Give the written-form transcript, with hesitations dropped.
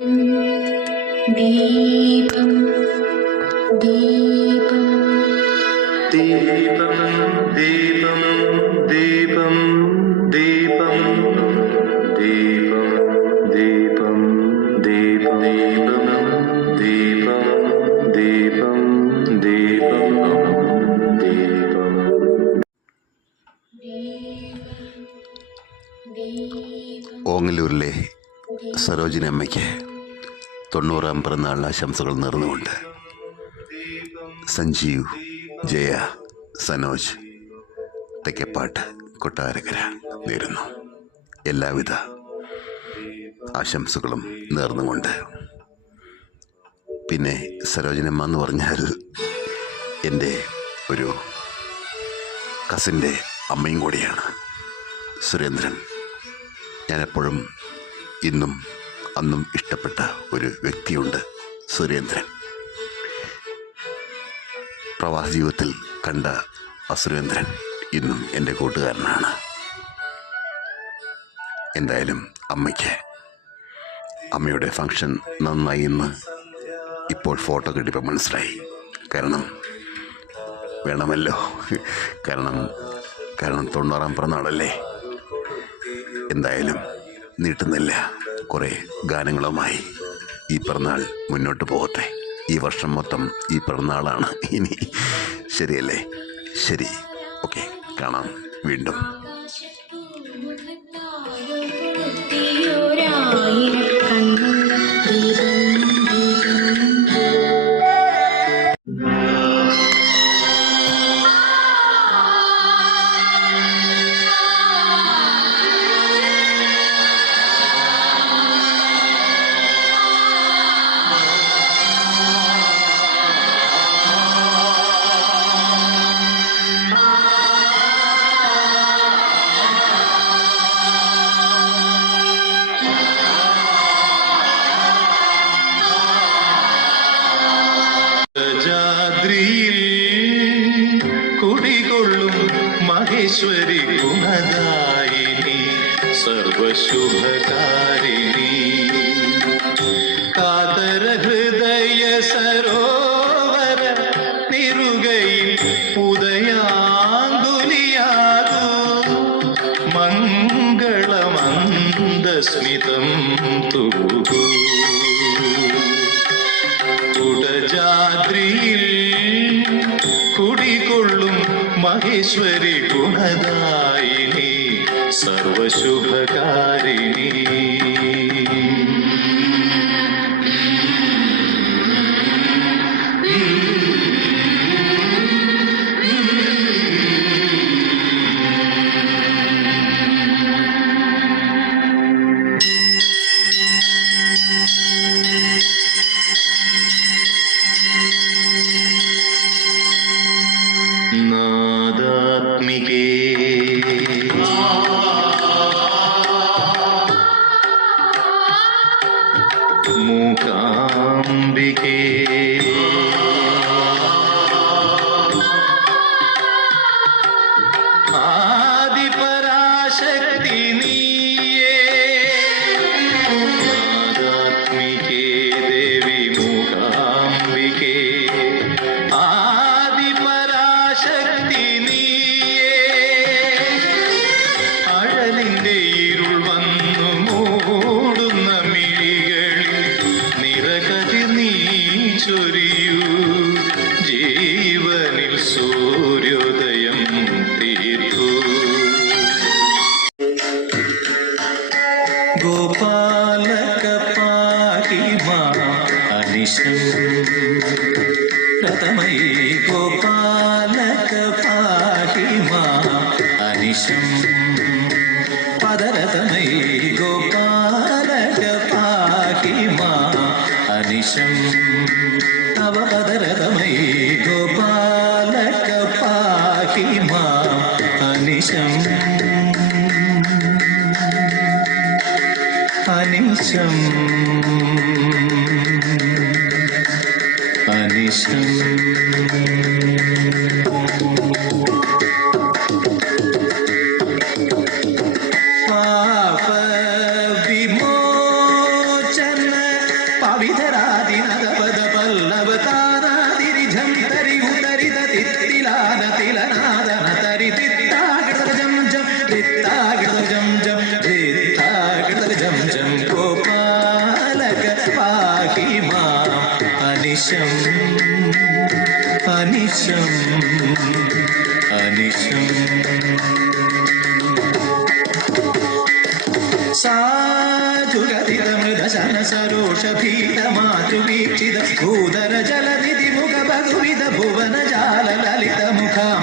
ദീപം ദീപം ദീപം ദീപം ദീപം ദീപം ദീപം ദീപം ദീപം ദീപം ദീപം ദീപം ദീപം ദീപം. ഓങ്ങല്ലൂരിലെ സരോജിനി അമ്മയ്ക്ക് 90-ാം പിറന്നാൾ ആശംസകൾ നേർന്നുകൊണ്ട് സഞ്ജീവ്, ജയ, സനോജ്, തെക്കേപ്പാട്ട്, കൊട്ടാരക്കര നേരുന്നു. എല്ലാവിധ ആശംസകളും നേർന്നുകൊണ്ട്. പിന്നെ സരോജിനമ്മ എന്ന് പറഞ്ഞാൽ എൻ്റെ ഒരു കസിൻ്റെ അമ്മയും കൂടിയാണ്, സുരേന്ദ്രൻ. ഞാനെപ്പോഴും ഇന്നും അന്നും ഇഷ്ടപ്പെട്ട ഒരു വ്യക്തിയുണ്ട്, സുരേന്ദ്രൻ. പ്രവാസ ജീവിതത്തിൽ കണ്ട ആ സുരേന്ദ്രൻ ഇന്നും എൻ്റെ കൂട്ടുകാരനാണ്. എന്തായാലും അമ്മയുടെ ഫങ്ഷൻ നന്നായി എന്ന് ഇപ്പോൾ ഫോട്ടോ കിട്ടിയപ്പോൾ മനസ്സിലായി. കാരണം വേണമല്ലോ, കാരണം 90-ാം പിറന്നാളല്ലേ. എന്തായാലും നീട്ടുന്നില്ല, കുറേ ഗാനങ്ങളുമായി ഈ പിറന്നാൾ മുന്നോട്ട് പോകട്ടെ. ഈ വർഷം മൊത്തം ഈ പിറന്നാളാണ് ഇനി. ശരിയല്ലേ? ശരി, ഓക്കെ, കാണാം വീണ്ടും. ജാദ്രിയിൽ കുടികൊള്ളും മഹേശ്വരി ഗുണദായിനി സർവശുഭകാരിണി കാതര ഹൃദയ സരോവര നിറുകയിൽ ഉദയാങ്കുലിയാകൂ മംഗളമന്ദസ്മിതം തുകൂ കുടജാദ്രിയിൽ കുടികൊള്ളും മഹേശ്വരി ഗുണദായിനി സർവശുഭകാരിണി. നാദാത്മികേ മൂകാംബികേ ആദിപരാശക്തി നീയേ നാദാത്മികേ ദേവി മൂകാംബികേ ശക്തി നീയേ അഴലിൻ്റെ ഇരുൾ വന്നു മൂടുന്ന മിഴികളിൽ നിറകതിർ നീ ചൊരിയൂ ജീവനിൽ സൂര്യോദയം തീർക്കൂ. ഗോപാലക പാഹി മാം അനിശം പ്രഥമൈ ഗോപാലക പാഹി മാം അനിശം പദരഥമൈ ഗോപാലക പാഹി മാം അനിശം തവ പദരഥമൈ ഗോപാലക പാഹി മാം അനിശം അനിശം അനിശം. പാപ വിമോചന ഭാവിധരാദിനഗപദ പല്ലവ താനാതിരിജം തരി ഉദരിത തിത്തിലാന തിലനാദന തരി തിത്താകൃതജം ജം തിത്താകൃതജം ജം തിത്താകൃതജം ജം ഗോപാലക പാഹി മാം അനിശം അനിശം അനിശം സാധുഗതിമൃദശന സരോഷഭീതമാതൃവീക്ഷിത ഭൂതര ജലനിധി മുഖ ബഹുവിധ ഭുവന ജാല ലളിത മുഖാം